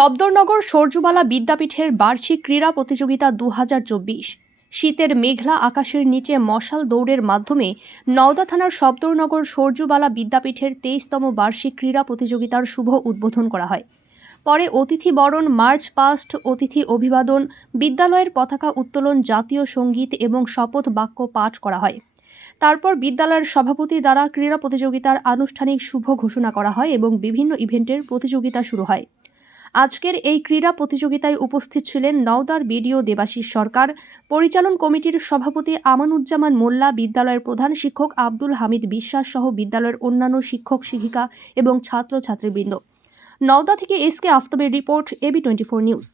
শব্দরনগর সূর্যবালা বিদ্যাপীঠের বার্ষিক ক্রীড়া প্রতিযোগিতা দু হাজার চব্বিশ। শীতের মেঘলা আকাশের নিচে মশাল দৌড়ের মাধ্যমে নওদা থানার শব্দরনগর সূর্যবালা বিদ্যাপীঠের তেইশতম বার্ষিক ক্রীড়া প্রতিযোগিতার শুভ উদ্বোধন করা হয়। পরে অতিথি বরণ, মার্চ পাস্ট, অতিথি অভিবাদন, বিদ্যালয়ের পতাকা উত্তোলন, জাতীয় সংগীত এবং শপথ বাক্য পাঠ করা হয়। তারপর বিদ্যালয়ের সভাপতি দ্বারা ক্রীড়া প্রতিযোগিতার আনুষ্ঠানিক শুভ ঘোষণা করা হয় এবং বিভিন্ন ইভেন্টের প্রতিযোগিতা শুরু হয়। আজকের এই ক্রীড়া প্রতিযোগিতায় উপস্থিত ছিলেন নওদার বিডিও দেবাশিস সরকার, পরিচালন কমিটির সভাপতি আমানুজ্জামান মোল্লা, বিদ্যালয়ের প্রধান শিক্ষক আব্দুল হামিদ বিশ্বাস সহ বিদ্যালয়ের অন্যান্য শিক্ষক, শিক্ষিকা এবং ছাত্রছাত্রীবৃন্দ। নওদা থেকে S K আফতাবের report AB twenty four news.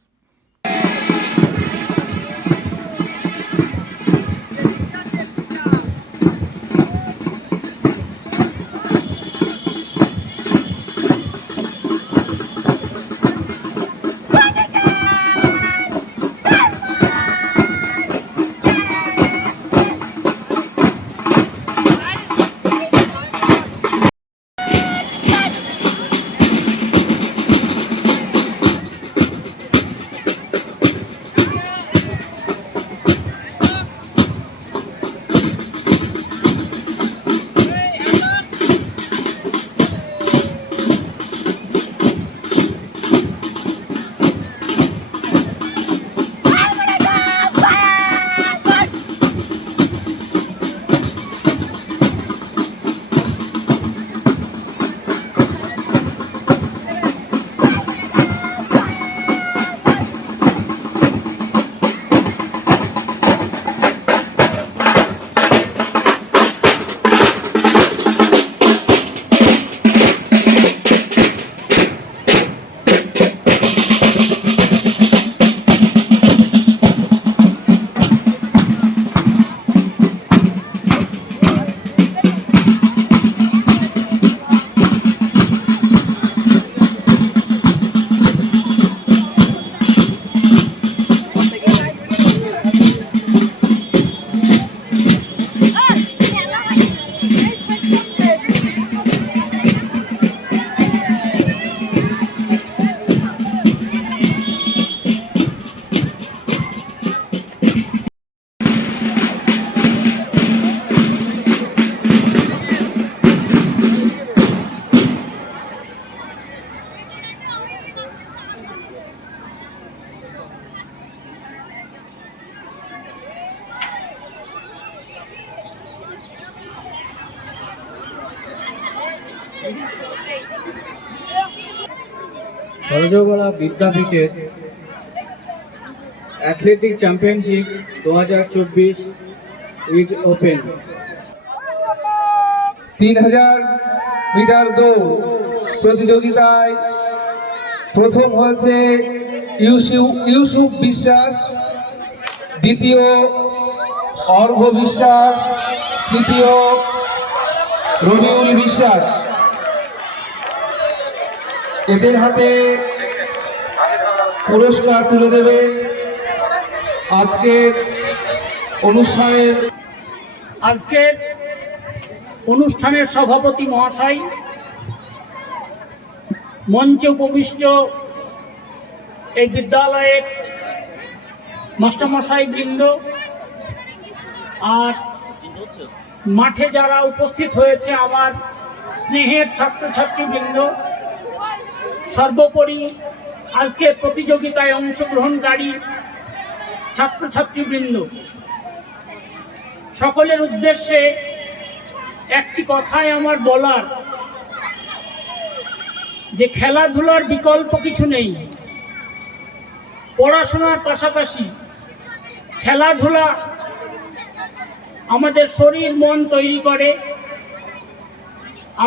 সরজগোলা বিদ্যাপীঠের অ্যাথলেটিক চ্যাম্পিয়নশিপ দু হাজার চব্বিশ ইজ ওপেন। তিন হাজার মিটার দৌড় প্রতিযোগিতায় প্রথম হয়েছে ইউসুফ বিশ্বাস, দ্বিতীয় অর্ঘ বিশ্বাস, তৃতীয় রবিউল বিশ্বাস। এদের হাতে পুরস্কার তুলে দেবে আজকের অনুষ্ঠানের আজকের অনুষ্ঠানের সভাপতি মহাশয় মঞ্চে উপবিষ্ট এই বিদ্যালয়ের মাস্টারমশাই বৃন্দ আর মাঠে যারা উপস্থিত হয়েছে আমার স্নেহের ছাত্রছাত্রী বৃন্দ সর্বোপরি আজকের প্রতিযোগিতায় অংশগ্রহণকারী ছাত্রছাত্রীবৃন্দ, সকলের উদ্দেশ্যে একটি কথাই আমার বলার, যে খেলাধুলার বিকল্প কিছু নেই, পড়াশোনার পাশাপাশি খেলাধুলা আমাদের শরীর, মন তৈরি করে।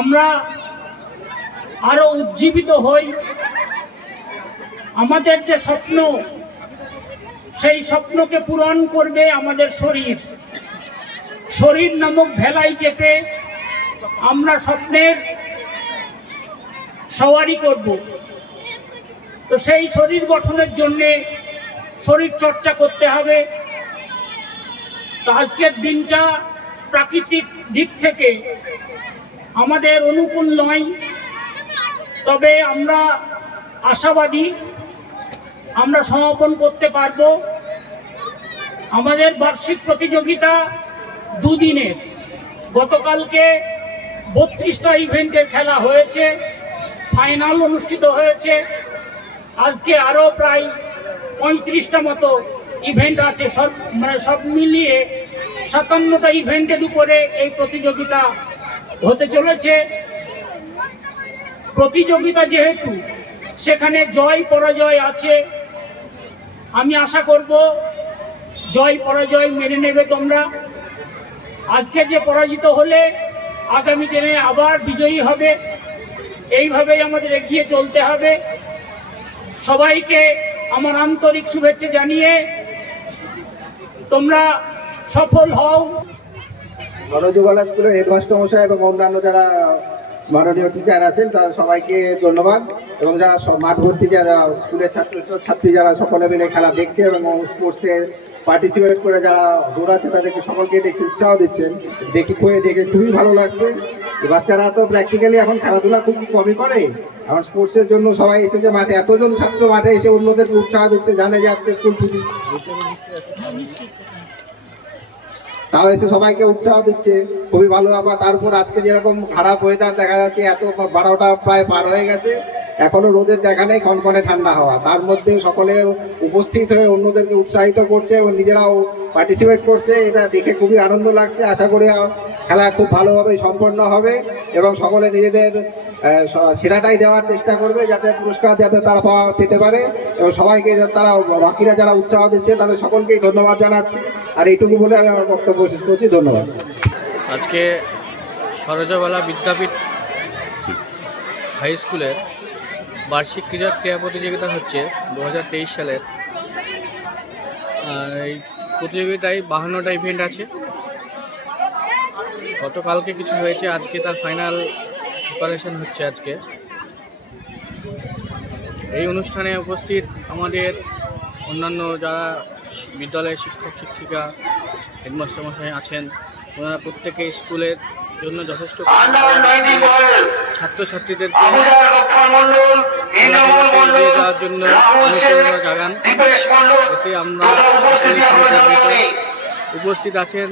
আমরা আরও উজ্জীবিত হই। আমাদের যে স্বপ্ন, সেই স্বপ্নকে পূরণ করবে আমাদের শরীর। শরীর নামক ভেলাই চেপে আমরা স্বপ্নের সওয়ারি করব। তো সেই শরীর গঠনের জন্যে শরীর চর্চা করতে হবে। তো আজকের দিনটা প্রাকৃতিক দিক থেকে আমাদের অনুকূল নয়। তবে আমরা আশাবাদী, আমরা সমাপন করতে পারব। আমাদের বার্ষিক প্রতিযোগিতা দুদিনের। গতকালকে বত্রিশটা ইভেন্টের খেলা হয়েছে, ফাইনাল অনুষ্ঠিত হয়েছে। আজকে আরও প্রায় পঁয়ত্রিশটা মতো ইভেন্ট আছে, সব মানে সব মিলিয়ে সাতান্নটা ইভেন্টের উপরে এই প্রতিযোগিতা হতে চলেছে। প্রতিযোগিতা যেহেতু, সেখানে জয় পরাজয় আছে। আমি আশা করব জয় পরাজয় মেনে নেবে তোমরা। আজকে যে পরাজিত হলে, আগামী দিনে আবার বিজয়ী হবে। এইভাবেই আমাদের এগিয়ে চলতে হবে। সবাইকে আমার আন্তরিক শুভেচ্ছা জানিয়ে তোমরা সফল হও। রণজুবালা স্কুলের হেডমাস্টার মশাই এবং অন্যান্য যারা মাননীয় টিচার আছেন তারা সবাইকে ধন্যবাদ। এবং যারা মাঠ ভর্তি যারা স্কুলের ছাত্র ছাত্রী যারা সকলে মিলে খেলা দেখছে এবং স্পোর্টসে পার্টিসিপেট করে যারা দৌড়াচ্ছে তাদেরকে সকলকে দেখে উৎসাহ দিচ্ছেন। দেখি দেখে খুবই ভালো লাগছে। বাচ্চারা তো প্র্যাকটিক্যালি এখন খেলাধুলা খুব কমই করে। এখন স্পোর্টসের জন্য সবাই এসেছে মাঠে, এতজন ছাত্র মাঠে এসে অন্যদেরকে উৎসাহ দিচ্ছে, জানে যে আজকে স্কুল ছুটি। তাও এসে সবাইকে উৎসাহ দিচ্ছে, খুবই ভালো ব্যাপার। তারপর আজকে যেরকম খারাপ ওয়েদার দেখা যাচ্ছে, এত বারোটা প্রায় পার হয়ে গেছে, এখনও রোদের দেখা নেই কনকনে ঠান্ডা হওয়া। তার মধ্যে সকলে উপস্থিত হয়ে অন্যদেরকে উৎসাহিত করছে এবং নিজেরাও পার্টিসিপেট করছে, এটা দেখে খুবই আনন্দ লাগছে। আশা করি খেলা খুব ভালোভাবে সম্পন্ন হবে এবং সকলে নিজেদের সেরাটাই দেওয়ার চেষ্টা করবে যাতে পুরস্কার যাতে তারা পাওয়া পেতে পারে। এবং সবাইকে তারা বাকিরা যারা উৎসাহ দিচ্ছে, তাদের সকলকেই ধন্যবাদ জানাচ্ছি। আর এইটুকু বলে আমি আমার বক্তব্য শেষ করছি। ধন্যবাদ। আজকে সরোজাবালা বিদ্যাপীঠ হাই স্কুলের বার্ষিক ক্রীড়া ক্রীড়া প্রতিযোগিতা হচ্ছে দু হাজার তেইশ সালের। এই প্রতিযোগিতায় বাহান্নটা ইভেন্ট আছে। গতকালকে কিছু হয়েছে, আজকে তার ফাইনাল প্রিপারেশন হচ্ছে আজকে। এই অনুষ্ঠানে উপস্থিত আমাদের অন্যান্য যারা বিদ্যালয়ের শিক্ষক শিক্ষিকা হেডমাস্টার মশাই আছেন ওনারা প্রত্যেকে স্কুলের জন্য যথেষ্ট। ছাত্রছাত্রীদেরকে যাওয়ার জন্য জাগান। এতে আমরা উপস্থিত আছেন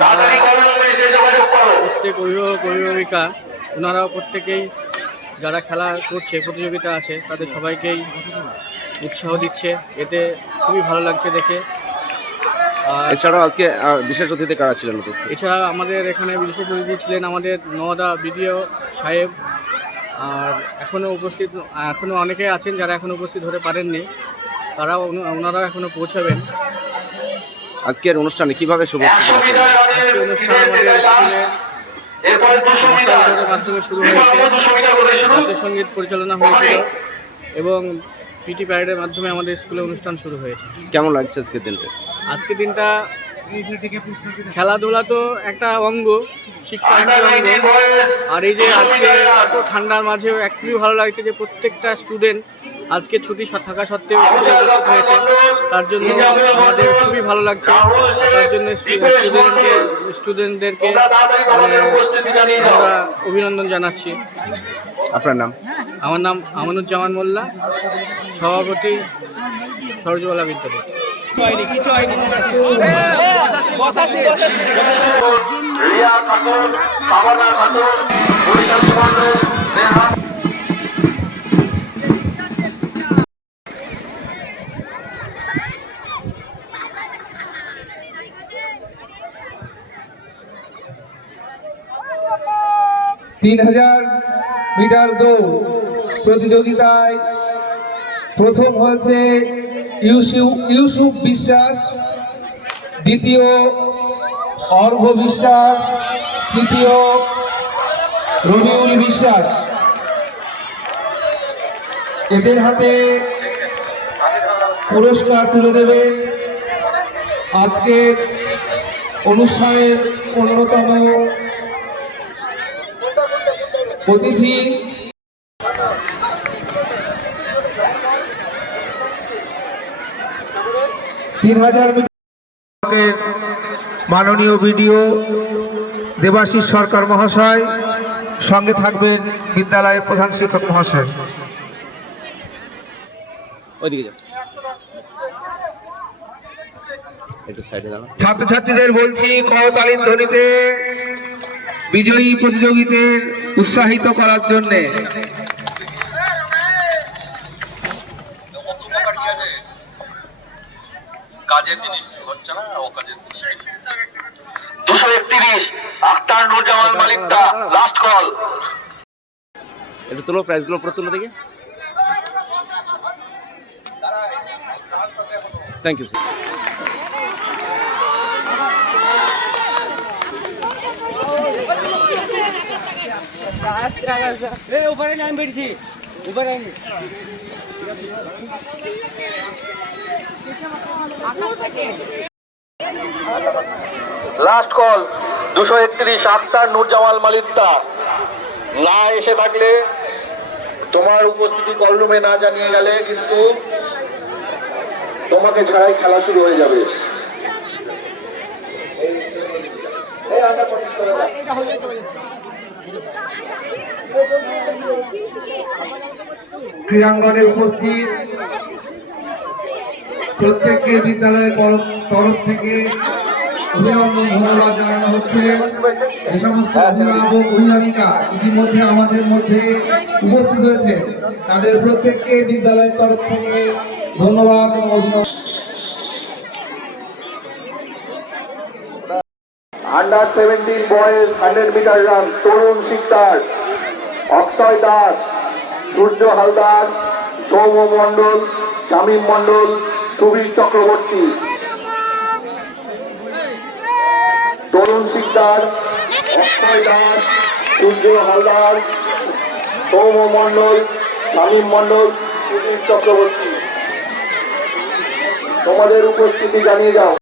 যারা প্রত্যেক অভিভাবক অভিভাবিকা ওনারাও প্রত্যেকেই যারা খেলা করছে প্রতিযোগিতা আছে তাদের সবাইকেই উৎসাহ দিচ্ছে। এতে খুবই ভালো লাগছে দেখে। এছাড়াও আজকে বিশেষ অতিথি কারা ছিলেন উপস্থিত? এছাড়া আমাদের এখানে বিশেষ অতিথি ছিলেন আমাদের নওদা বিডিও সাহেব। আর এখনও উপস্থিত এখনও অনেকে আছেন যারা এখনও উপস্থিত হতে পারেননি। তারাও ওনা- ওনারাও এখনও পৌঁছাবেন। আজকের অনুষ্ঠানে কীভাবে? আজকে অনুষ্ঠান আমাদের মাধ্যমে শুরু হয়েছে। জাতীয় সংগীত পরিচালনা হয়েছিল এবং পিটি প্যারেডের মাধ্যমে আমাদের স্কুলে অনুষ্ঠান শুরু হয়েছে। কেমন লাগছে আজকের দিনটা? আজকের দিনটা খেলাধুলা তো একটা অঙ্গ শিক্ষা একটা অঙ্গ। আর এই যে আজকে এত ঠান্ডার মাঝেও একটুই ভালো লাগছে যে প্রত্যেকটা স্টুডেন্ট আজকে ছুটি থাকা সত্ত্বেও হয়েছে। তার জন্য আমাদের খুবই ভালো লাগছে। তার জন্য স্টুডেন্টকে স্টুডেন্টদেরকে মানে আমরা অভিনন্দন জানাচ্ছি। আপনার নাম? আমার নাম আমানুজ্জামান মোল্লা সভাপতি সরজবালা বিদ্যাপীঠ। তিন হাজার মিটার দৌড় প্রতিযোগিতায় প্রথম হয়েছে ইউসুফ ইউসুফ বিশ্বাস, দ্বিতীয় অর্ঘ বিশ্বাস, তৃতীয় রবিউল বিশ্বাস। এদের হাতে পুরস্কার তুলে দেবে আজকের অনুষ্ঠানের অন্যতম অতিথি তিন হাজার মাননীয় বিডিও দেবাশিস সরকার মহাশয় সঙ্গে থাকবেন বিদ্যালয়ের প্রধান শিক্ষক মহাশয়। ছাত্রছাত্রীদের বলছি করতালির ধ্বনিতে বিজয়ী প্রতিযোগীদের উৎসাহিত করার জন্যে। দুশো একত্রিশ আখতার নুরজামাল মালিকটা লাস্ট কল একটু তুলো প্রাইসগুলো পুরো তুলো দেখি। Thank you sir last call দুশো একত্রিশ আখতার নুরজামাল মালিকটা না এসে থাকলে তোমার উপস্থিতি কলরুমে না জানিয়ে গেলে কিন্তু তোমাকে ছাড়াই খেলা শুরু হয়ে যাবে ক্রীড়াঙ্গনে উপস্থিত প্রত্যেককে বিদ্যালয়ের তরফ- থেকে অভিনন্দন, ধন্যবাদ জানানো হচ্ছে। যে সমস্ত অভিভাবক অভিভাবিকা ইতিমধ্যে আমাদের মধ্যে উপস্থিত হয়েছে। তাদের প্রত্যেককে বিদ্যালয়ের তরফ থেকে ধন্যবাদ ও অভিনন্দন। Under seventeen boys hundred metre run Tarun Sikdar Akshay Das Surya Haldar Soum Mondal Shamim Mondal Subir Chakraborty Tarun Sikdar Akshay Das Surya Haldar Soum Mondal Shamim Mondal Subir Chakraborty তোমাদের উপস্থিতি জানিয়ে যাও